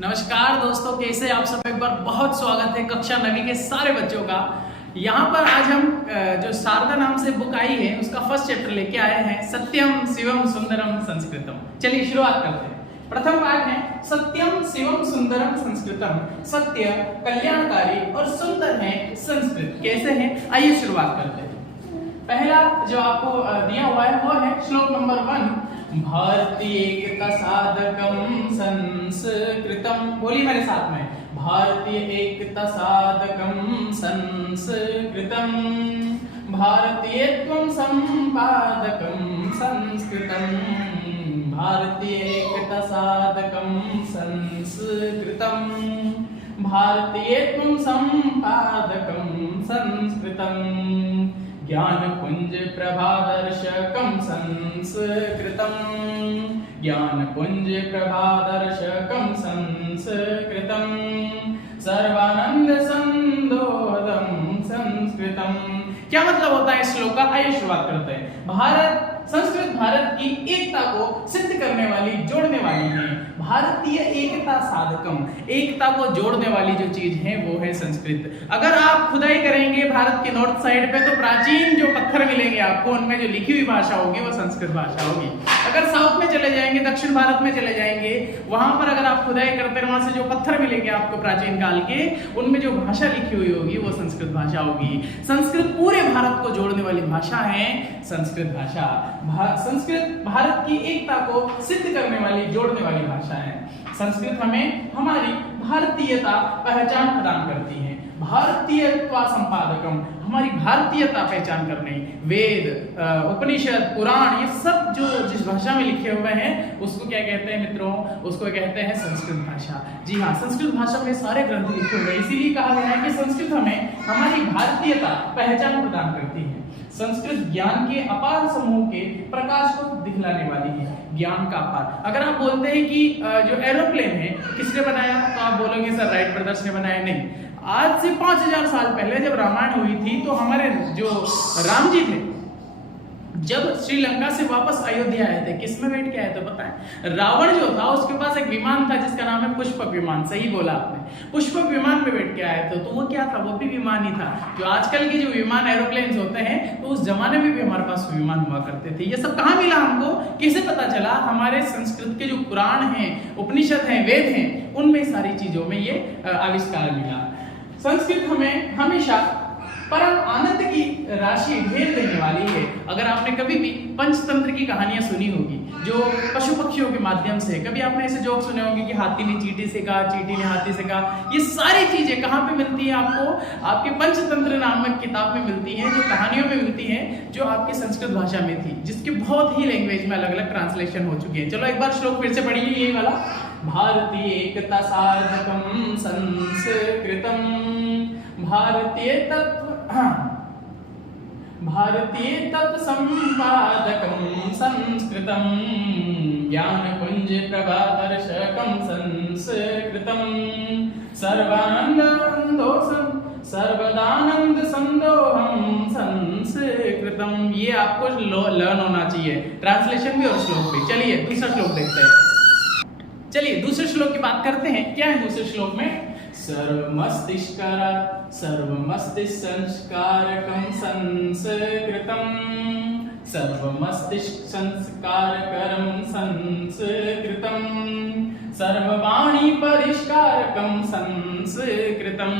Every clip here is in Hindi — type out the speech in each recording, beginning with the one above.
नमस्कार दोस्तों, कैसे आप सब। एक बार बहुत स्वागत है कक्षा 9वीं के सारे बच्चों का। यहाँ पर आज हम जो शारदा नाम से बुक आई है उसका फर्स्ट चैप्टर लेके आए हैं, सत्यम शिवम सुंदरम संस्कृतम। चलिए शुरुआत करते हैं। प्रथम पाठ है सत्यम शिवम सुंदरम संस्कृतम। सत्य, कल्याणकारी और सुंदर है संस्कृत। कैसे है, आइए शुरुआत करते हैं। पहला जो आपको दिया हुआ है वो है श्लोक नंबर 1, भारतीय एकता साधकम संस्कृतम। बोलिए मेरे साथ में, भारतीय एकता साधकम संस्कृतम, भारतीयत्वं संपादकम संस्कृतम, भारतीय एकता साधकम संस्कृतम, भारतीयत्वं संपादकम संस्कृतम, ज्ञान कुंज प्रभादर्शकम संस्कृतम, ज्ञान कुंज प्रभादर्शकम संस्कृतम, सर्वानंद संदोहदम संस्कृतम। क्या मतलब होता है इस श्लोक का, आइए शुरुआत करते हैं। संस्कृत भारत की एकता को सिद्ध करने वाली, जोड़ने वाली है। भारतीय एकता साधकम, एकता को जोड़ने वाली जो चीज है वो है संस्कृत। अगर आप खुदाई करेंगे भारत के नॉर्थ साइड पे तो प्राचीन जो पत्थर मिलेंगे आपको, उनमें जो लिखी हुई भाषा होगी वो संस्कृत भाषा होगी। अगर साउथ में चले जाएंगे, दक्षिण भारत में चले जाएंगे, वहां पर अगर आप खुदाई करते हैं, वहां से जो पत्थर मिलेंगे आपको प्राचीन काल के, उनमें जो भाषा लिखी हुई होगी वो संस्कृत भाषा होगी। संस्कृत पूरे भारत को जोड़ने वाली भाषा है संस्कृत भाषा। संस्कृत भारत की एकता को सिद्ध करने वाली, जोड़ने वाली भाषा है। संस्कृत हमें हमारी भारतीयता पहचान प्रदान करती है। भारतीयत्व संपादकम, हमारी भारतीयता पहचान करने, वेद, उपनिषद, पुराण, ये सब जो जिस भाषा में लिखे हुए हैं उसको क्या कहते हैं मित्रों, उसको कहते हैं संस्कृत भाषा। जी हाँ, संस्कृत भाषा में सारे ग्रंथ लिखे हुए हैं। इसीलिए कहा गया है कि संस्कृत हमें हमारी भारतीयता पहचान प्रदान करती है। संस्कृत ज्ञान के अपार समूह के प्रकाश को दिखलाने वाली है, ज्ञान का अपार। अगर आप बोलते हैं कि जो एरोप्लेन है किसने बनाया, तो आप बोलोगे सर राइट ब्रदर्स ने बनाया। नहीं, आज से 5000 साल पहले जब रामायण हुई थी तो हमारे जो राम जी थे, जब श्रीलंका से वापस अयोध्या आए थे, किसमें बैठ के आए थे पता है? रावण जो था उसके पास एक विमान था जिसका नाम है पुष्पक विमान। सही बोला आपने, पुष्पक विमान पे बैठ के आए थे। तो वो क्या था, वो भी विमान ही था। जो आजकल के जो विमान एरोप्लेन होते हैं, तो उस जमाने में भी हमारे पास विमान हुआ करते थे। ये सब कहाँ मिला हमको, कैसे पता चला? हमारे संस्कृत के जो पुराण हैं, उपनिषद हैं, वेद हैं, उनमें सारी चीजों में ये आविष्कार मिला। संस्कृत हमें हमेशा परम आनंद की राशि ढेर देने वाली है। अगर आपने कभी भी पंचतंत्र की कहानियां सुनी होगी, जो पशु पक्षियों के माध्यम से, कभी आपने ऐसे जोक सुने होंगे कि हाथी ने चींटी से कहा, चींटी ने हाथी से कहा। ये सारी चीजें कहाँ पे मिलती है आपको? आपके पंचतंत्र नामक किताब में मिलती है, जो कहानियों में मिलती है, जो आपकी संस्कृत भाषा में थी, जिसके बहुत ही लैंग्वेज में अलग अलग ट्रांसलेशन हो चुके हैं। चलो एक बार श्लोक फिर से पढ़िए, यही वाला। भारतीय एकता साधकम संस्कृतम, भारतीय तत्व, भारतीय तत्व संपादकम संस्कृतम, ज्ञान कुंज प्रभादर्शकम संस्कृतम, सर्वदानंद संदोहम संस्कृतम। ये आपको लर्न होना चाहिए, ट्रांसलेशन भी और श्लोक भी। चलिए दूसरा श्लोक देखते हैं। चलिए दूसरे श्लोक की बात करते हैं। क्या है दूसरे श्लोक में? सर्वमस्तिष्क संस्कारकम संस्कृतम, सर्वमस्तिष्क संस्कारकरम संस्कृतम, सर्ववाणी परिष्कारकम संस्कृतम,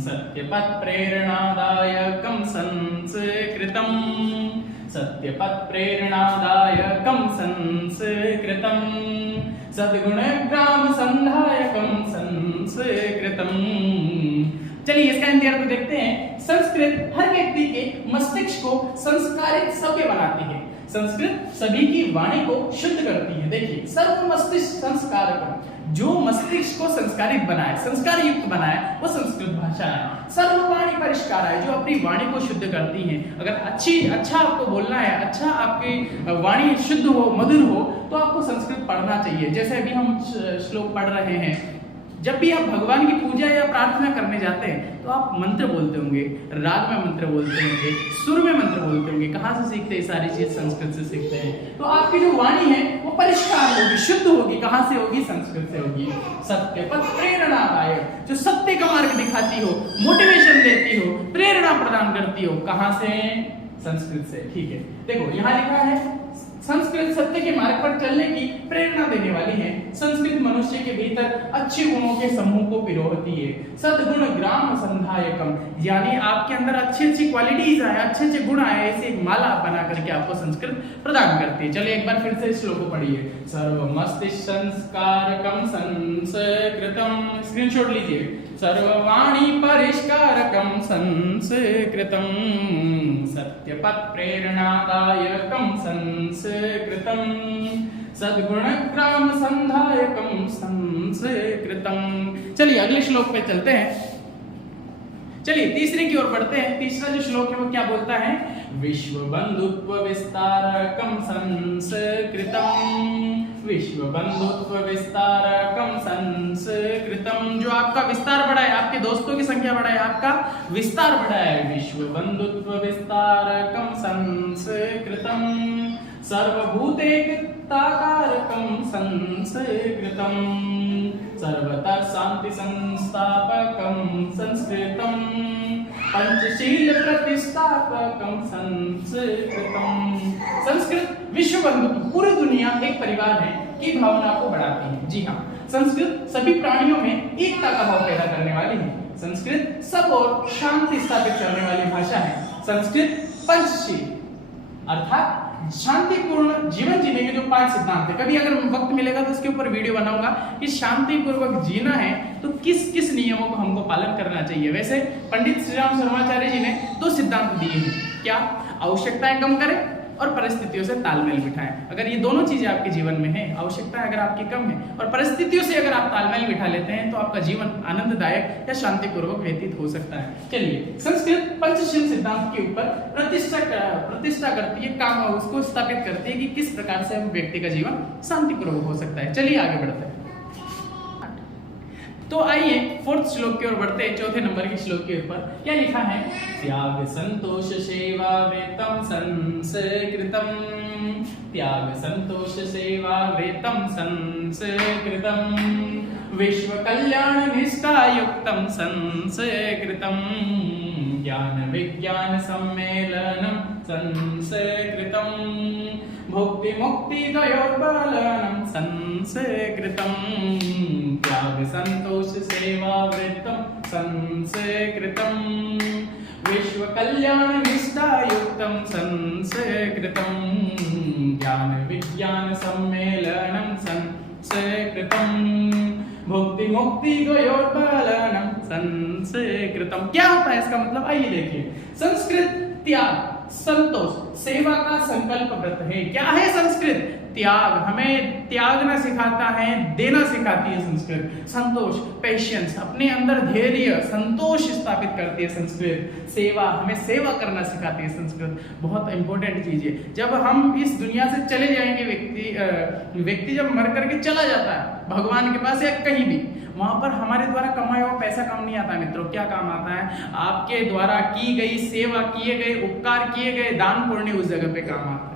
सत्यपथ प्रेरणादायकम संस्कृतम, सत्यपथ प्रेरणादायकम संस्कृतम, सद्गुण ग्राम संधायकम संस्कृतम। चलिए इसका इंतजार को देखते हैं। संस्कृत हर व्यक्ति के मस्तिष्क को संस्कारित सभ्य बनाती है। संस्कृत सभी की वाणी को शुद्ध करती है। देखिए, सर्व मस्तिष्क संस्कारकम, जो मस्तिष्क को संस्कारित बनाए, संस्कार युक्त बनाए, वो संस्कृत भाषा है। सर्ववाणी परिष्कार है, जो अपनी वाणी को शुद्ध करती है। अगर अच्छा आपको बोलना है, अच्छा आपकी वाणी शुद्ध हो, मधुर हो, तो आपको संस्कृत पढ़ना चाहिए। जैसे अभी हम श्लोक पढ़ रहे हैं, जब भी आप भगवान की पूजा या प्रार्थना करने जाते हैं तो आप मंत्र बोलते होंगे, राग में मंत्र बोलते होंगे, सुर में मंत्र बोलते होंगे। कहाँ से सीखते हैं? सारी चीज संस्कृत से सीखते हैं। तो आपकी जो वाणी है वो परिष्कार होगी, शुद्ध होगी। कहाँ से होगी? संस्कृत से होगी। सत्य पथ प्रेरणादायक, जो सत्य का मार्ग दिखाती हो, मोटिवेशन देती हो, प्रेरणा प्रदान करती हो। कहाँ से? संस्कृत से। ठीक है, देखो यहाँ लिखा है संस्कृत सत्य के मार्ग पर चलने की प्रेरणा देने वाली है। संस्कृत मनुष्य के भीतर अच्छे गुणों के समूह को पिरोती है। सद्गुण ग्राम संधायकम, यानी आपके अंदर अच्छी अच्छी क्वालिटीज आए, अच्छे अच्छे गुण आए, ऐसे एक माला बना करके आपको संस्कृत प्रदान करती है। चलिए एक बार फिर से श्लोक को पढ़िए। सर्वमस्तिष्क संस्कारकम संस्कृतम, स्क्रीनशॉट लीजिए। सर्ववाणी परिष्कारकम संस्कृतम, सत्यपथ प्रेरणादायकम संस्कृतम, सद्गुण ग्राम संधायकम संस्कृतम। चलिए अगले श्लोक पे चलते हैं। चलिए तीसरे की ओर बढ़ते हैं। तीसरा जो श्लोक है वो क्या बोलता है? विश्व बंधुत्व विस्तारकम संस्कृतम, विश्व बंधुत्व विस्तारकम संस्कृतम, जो आपका विस्तार बढ़ाए, आपके दोस्तों की संख्या बढ़ाए, आपका विस्तार बढ़ाए। विश्व बंधुत्व विस्तारकम संस्कृतम, सर्वभूतेकताकारकम संस्कृतम, सर्वतः शांति संस्थापकम संस्कृतम, पंचशील प्रतिष्ठापकम संस्कृतम। संस्कृत विश्व बंधुत्व, पूरी दुनिया एक परिवार है की भावना को बढ़ाती है। जी हाँ, संस्कृत सभी प्राणियों में एकता का भाव पैदा करने वाली है। संस्कृत सब और शांति स्थापित करने वाली भाषा है। संस्कृत पंचशील अर्थात शांतिपूर्ण जीवन जीने के जो 5 सिद्धांत है। कभी अगर वक्त मिलेगा तो इसके ऊपर वीडियो बनाऊंगा कि शांतिपूर्वक जीना है तो किस किस नियमों को हमको पालन करना चाहिए। वैसे पंडित श्री राम शर्माचार्य जी ने 2 सिद्धांत दिए हैं। क्या? आवश्यकताएं कम करें और परिस्थितियों से तालमेल बिठाएं। अगर ये दोनों चीजें आपके जीवन में है, आवश्यकताएं अगर आपकी कम है और परिस्थितियों से अगर आप तालमेल बिठा लेते हैं तो आपका जीवन आनंददायक या शांतिपूर्वक व्यतीत हो सकता है। चलिए, संस्कृत पंचशील सिद्धांत के ऊपर प्रतिष्ठा करती है, काम उसको स्थापित करती है कि किस प्रकार से व्यक्ति का जीवन शांतिपूर्वक हो सकता है। चलिए आगे बढ़ते हैं। तो आइए 4th श्लोक की ओर बढ़ते हैं। 4थे नंबर के श्लोक के ऊपर क्या लिखा है? त्याग संतोष सेवा वेतम संस्कृतम, त्याग संतोष सेवा वेतम संस्कृतम, विश्व कल्याण निष्ठा युक्तम संस्कृतम, ज्ञान विज्ञान सम्मेलनम संस्कृतम, भुक्ति मुक्ति द्वयोर्बलनम संस्कृतम, त्याग संतोष सेवा वृत्तम संस्कृतम, विश्व कल्याण निष्ठा युक्तम संस्कृतम, ज्ञान विज्ञान सम्मेलनम संस्कृतम, भुक्ति मुक्ति द्वयोर्बलनम संस्कृतम। क्या होता है इसका मतलब? आइए देखिए। संस्कृत त्याग, संतोष, सेवा का संकल्प व्रत है। क्या है संस्कृत? त्याग, हमें त्यागना सिखाता है, देना सिखाती है संस्कृत। संतोष, पेशेंस, अपने अंदर धैर्य, संतोष स्थापित करती है संस्कृत। सेवा, हमें सेवा करना सिखाती है संस्कृत। बहुत इंपॉर्टेंट चीज है। जब हम इस दुनिया से चले जाएंगे, व्यक्ति जब मर करके चला जाता है भगवान के पास या कहीं भी, वहां पर हमारे द्वारा कमाया हुआ पैसा काम नहीं आता मित्रों। क्या काम आता है? आपके द्वारा की गई सेवा, किए गए उपकार, किए गए दान पुण्य उस जगह पे काम आता है।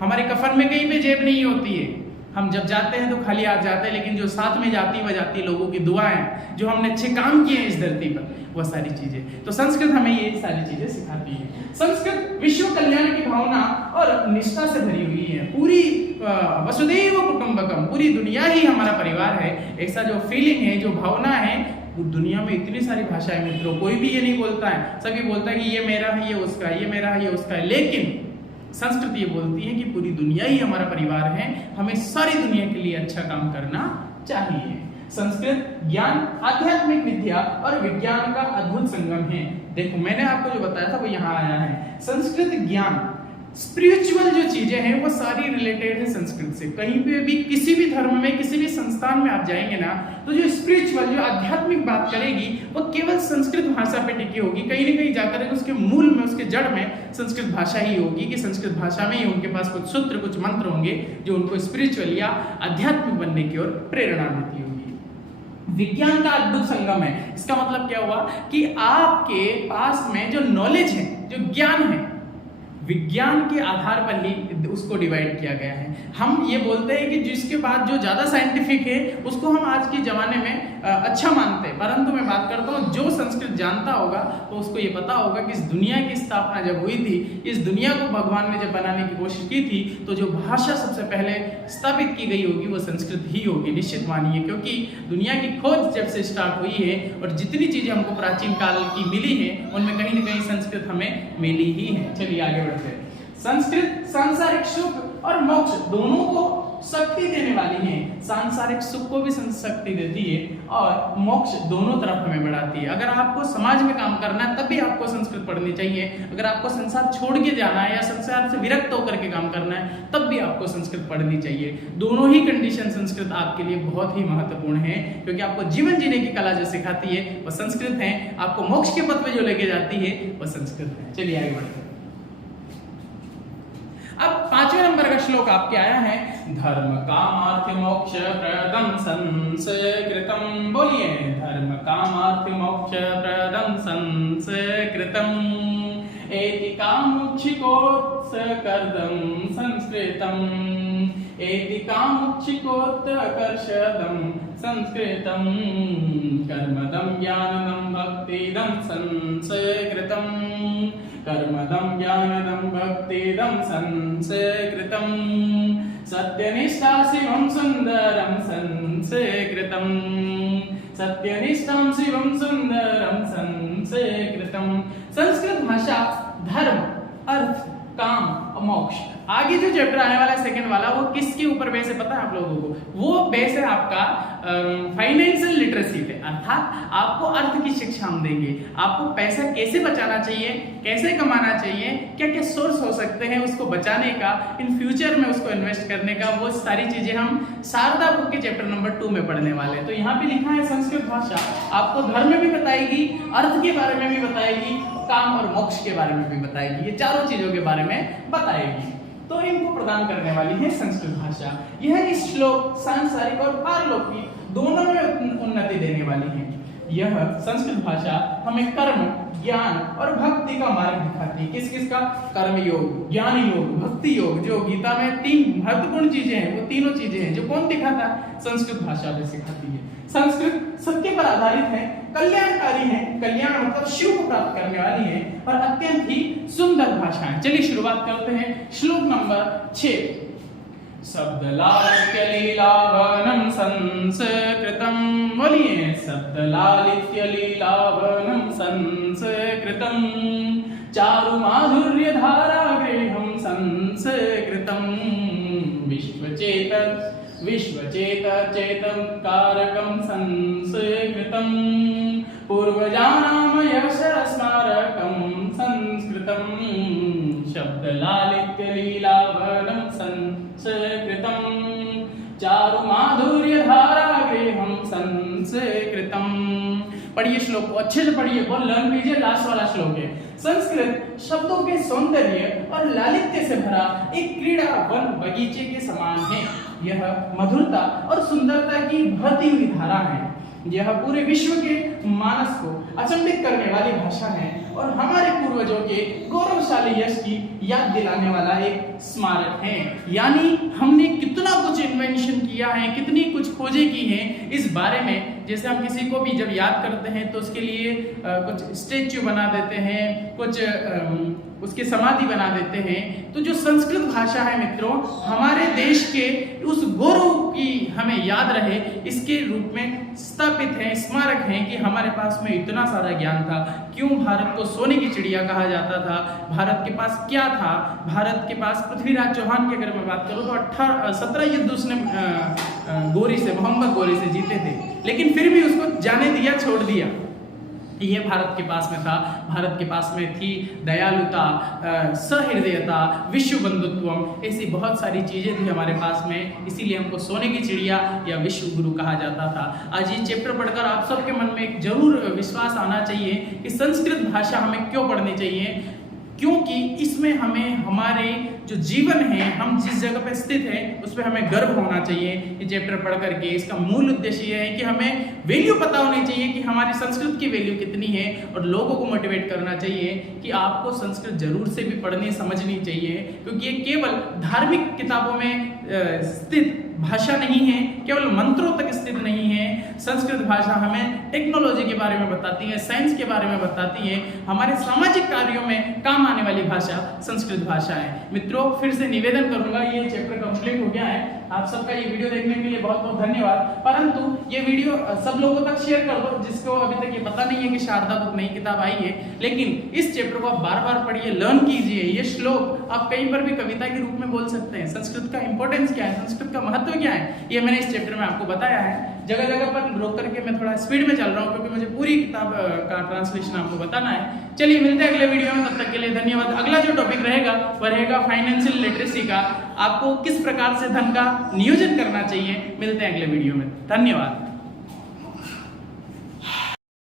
हमारे कफन में कहीं पे जेब नहीं होती है। हम जब जाते हैं तो खाली हाथ जाते हैं, लेकिन जो साथ में जाती बजाती लोगों की दुआएं, जो हमने अच्छे काम किए इस धरती पर, वह सारी चीजें, तो संस्कृत हमें ये सारी चीजें सिखाती है। संस्कृत विश्व कल्याण की भावना और निष्ठा से भरी हुई है। पूरी वसुधैव कुटुंबकम, पूरी दुनिया ही हमारा परिवार है, ऐसा जो फीलिंग है, जो भावना है। दुनिया में इतनी सारी भाषाएं मित्रों, कोई भी ये नहीं बोलता है। सभी बोलता है कि ये मेरा है, ये उसका है, ये मेरा है, ये उसका है, लेकिन संस्कृत ये बोलती है कि पूरी दुनिया ही हमारा परिवार है, हमें सारी दुनिया के लिए अच्छा काम करना चाहिए। संस्कृत ज्ञान, आध्यात्मिक विद्या और विज्ञान का अद्भुत संगम है। देखो मैंने आपको जो बताया था वो यहाँ आया है। संस्कृत ज्ञान, स्पिरिचुअल जो चीजें हैं वो सारी रिलेटेड है संस्कृत से। कहीं पे भी, किसी भी धर्म में, किसी भी संस्थान में आप जाएंगे ना, तो जो स्पिरिचुअल, जो आध्यात्मिक बात करेगी वो केवल संस्कृत भाषा पे टिकी होगी। कहीं ना कहीं जाकर उसके मूल में, उसके जड़ में संस्कृत भाषा ही होगी, कि संस्कृत भाषा में ही उनके पास कुछ सूत्र, कुछ मंत्र होंगे जो उनको स्पिरिचुअल या आध्यात्मिक बनने की ओर प्रेरणा देती होगी। विज्ञान का अद्भुत संगम है। इसका मतलब क्या हुआ कि आपके पास में जो नॉलेज है, जो ज्ञान है, विज्ञान के आधार पर ही उसको डिवाइड किया गया है। हम ये बोलते हैं कि जिसके बाद जो ज़्यादा साइंटिफिक है उसको हम आज के ज़माने में अच्छा मानते हैं, परंतु मैं बात करता हूँ जो संस्कृत जानता होगा तो उसको ये पता होगा कि इस दुनिया की स्थापना जब हुई थी, इस दुनिया को भगवान ने जब बनाने की कोशिश की थी, तो जो भाषा सबसे पहले स्थापित की गई होगी वो संस्कृत ही होगी, निश्चित मानिए। क्योंकि दुनिया की खोज जब से स्टार्ट हुई है और जितनी चीज़ें हमको प्राचीन काल की मिली है उनमें कहीं ना कहीं संस्कृत हमें मिली ही है। चलिए आगे बढ़ते हैं। संस्कृत सांसारिक सुख और मोक्ष दोनों को शक्ति देने वाली है। सांसारिक सुख को भी शक्ति देती है और मोक्ष दोनों तरफ हमें बढ़ाती है। अगर आपको समाज में काम करना है तब भी आपको संस्कृत पढ़नी चाहिए, अगर आपको संसार छोड़ के जाना है या संसार से विरक्त होकर के काम करना है तब भी आपको संस्कृत पढ़नी चाहिए। दोनों ही कंडीशन संस्कृत आपके लिए बहुत ही महत्वपूर्ण है, क्योंकि आपको जीवन जीने की कला जो सिखाती है वह संस्कृत है, आपको मोक्ष के पथ पे जो लेके जाती है वह संस्कृत है। चलिए आगे बढ़ते हैं। अब 5वें नंबर का श्लोक आपके आया है, धर्म कामार्थ मोक्ष प्रदम संस्कृतम। बोलिए, धर्म कामार्थ मोक्ष प्रदम संस्कृतम एति कामुच्छिकोत्कर्षदं संस्कृतम एति कामुच्छिकोत्कर्षदं संस्कृतम कर्मदं ज्ञानदं भक्तिदं संस्कृतम कर्मदं ज्ञानदं भक्तिदं संस्कृतम सत्यनिष्ठा शिवं सुंदरं संस्कृतम सत्यनिष्ठं शिवं सुंदरं संस्कृतम। संस्कृत भाषा धर्म, अर्थ, काम और मोक्ष, आगे जो चैप्टर आने वाला है सेकंड वाला, वो किसके ऊपर बेस है पता है आप लोगों को? वो बेस है आपका फाइनेंशियल लिटरेसी पे, अर्थात आपको अर्थ की शिक्षा हम देंगे, आपको पैसा कैसे बचाना चाहिए, कैसे कमाना चाहिए, क्या क्या सोर्स हो सकते हैं उसको बचाने का, इन फ्यूचर में उसको इन्वेस्ट करने का, वो सारी चीजें हम शारदा बुक के चैप्टर नंबर 2 में पढ़ने वाले हैं। तो यहाँ पे लिखा है संस्कृत भाषा आपको धर्म भी बताएगी, अर्थ के बारे में भी बताएगी, काम और मोक्ष के बारे में भी बताएगी, ये चारों चीजों के बारे में बताएगी। तो इनको प्रदान करने वाली है संस्कृत भाषा। यह इस श्लोक सांसारिक और पारलौकिक दोनों में उन्नति देने वाली है। यह संस्कृत भाषा हमें कर्म, ज्ञान और भक्ति का मार्ग दिखाती है। किस किस का? कर्म योग, ज्ञान योग, भक्ति योग, जो गीता में 3 महत्वपूर्ण चीजें हैं वो तीनों चीजें हैं जो कौन दिखाता है? संस्कृत भाषा में सिखाती है। संस्कृत सत्य पर आधारित है, कल्याणकारी है, कल्याण मतलब शिव को प्राप्त करने वाली है और अत्यंत ही सुंदर भाषा है। चलिए शुरुआत करते हैं श्लोक नंबर 6। शब्दलालित्य लीलावनं संस्कृतं। बोलिए, शब्दलालित्य लीलावनं संस्कृतं चारु माधुर्य धारा गृहं संस्कृतं विश्वचेतं कारकं संस्कृतं पूर्वजानां यश स्मारकं संस्कृतं शब्दलालित्य लीलावनं संस्कृतं चारु माधुर्य धारा गृहं संस्कृतं। पढ़िए श्लोक को अच्छे से पढ़िए, बहुत लर्न कीजिए, लास्ट वाला श्लोक है। संस्कृत शब्दों के सौंदर्य और लालित्य से भरा एक क्रीड़ा वन बगीचे के समान है। यह मधुरता और सुंदरता की बहती हुई धारा है। यह पूरे विश्व के मानस को अचंभित करने वाली भाषा है और हमारे पूर्वजों के गौरवशाली यश की याद दिलाने वाला एक स्मारक है। यानी हमने कितना कुछ इन्वेंशन किया है, कितनी कुछ खोजें की हैं इस बारे में। जैसे हम किसी को भी जब याद करते हैं तो उसके लिए कुछ स्टेच्यू बना देते हैं, कुछ उसकी समाधि बना देते हैं। तो जो संस्कृत भाषा है मित्रों, हमारे देश के उस गौरव की हमें याद रहे इसके रूप में स्थापित है, स्मारक है कि हमारे पास में इतना सारा ज्ञान था। क्यों भारत को सोने की चिड़िया कहा जाता था? भारत के पास क्या था? भारत के पास पृथ्वीराज चौहान की अगर मैं बात करूं तो 17 युद्ध उसने मोहम्मद गोरी से जीते थे, लेकिन फिर भी उसको जाने दिया, छोड़ दिया। ये भारत के पास में था। भारत के पास में थी दयालुता, सहृदयता, विश्व बंधुत्व, ऐसी बहुत सारी चीजें थी हमारे पास में। इसीलिए हमको सोने की चिड़िया या विश्व गुरु कहा जाता था। आज ये चैप्टर पढ़कर आप सबके मन में एक जरूर विश्वास आना चाहिए कि संस्कृत भाषा हमें क्यों पढ़नी चाहिए। क्योंकि इसमें हमें हमारे जो जीवन है, हम जिस जगह पे स्थित है उस पर हमें गर्व होना चाहिए। ये चैप्टर पढ़ करके इसका मूल उद्देश्य ये है कि हमें वैल्यू पता होनी चाहिए कि हमारी संस्कृत की वैल्यू कितनी है, और लोगों को मोटिवेट करना चाहिए कि आपको संस्कृत जरूर से भी पढ़नी समझनी चाहिए, क्योंकि ये केवल धार्मिक किताबों में स्थित भाषा नहीं है, केवल मंत्रों तक स्थित नहीं है। संस्कृत भाषा हमें टेक्नोलॉजी के बारे में बताती है, साइंस के बारे में बताती है, हमारे सामाजिक कार्यों में काम आने वाली भाषा संस्कृत भाषा है। मित्रों, फिर से निवेदन करूंगा, ये चैप्टर कंप्लीट हो गया है। आप सबका ये वीडियो देखने के लिए बहुत बहुत धन्यवाद। परंतु ये वीडियो सब लोगों तक शेयर कर दो जिसको अभी तक ये पता नहीं है कि शारदा बुक नई किताब आई है। लेकिन इस चैप्टर को आप बार बार पढ़िए, लर्न कीजिए। ये श्लोक आप कहीं पर भी कविता के रूप में बोल सकते हैं। संस्कृत का इंपॉर्टेंस क्या है, संस्कृत का महत्व क्या है, ये मैंने इस चैप्टर में आपको बताया है। जगह जगह पर रोक करके मैं थोड़ा स्पीड में चल रहा हूँ क्योंकि मुझे पूरी किताब का ट्रांसलेशन आपको बताना है। चलिए मिलते हैं अगले वीडियो में, तब तक के लिए धन्यवाद। अगला जो टॉपिक रहेगा वह रहेगा फाइनेंशियल लिटरेसी का, आपको किस प्रकार से धन का नियोजन करना चाहिए। मिलते हैं अगले वीडियो में, धन्यवाद।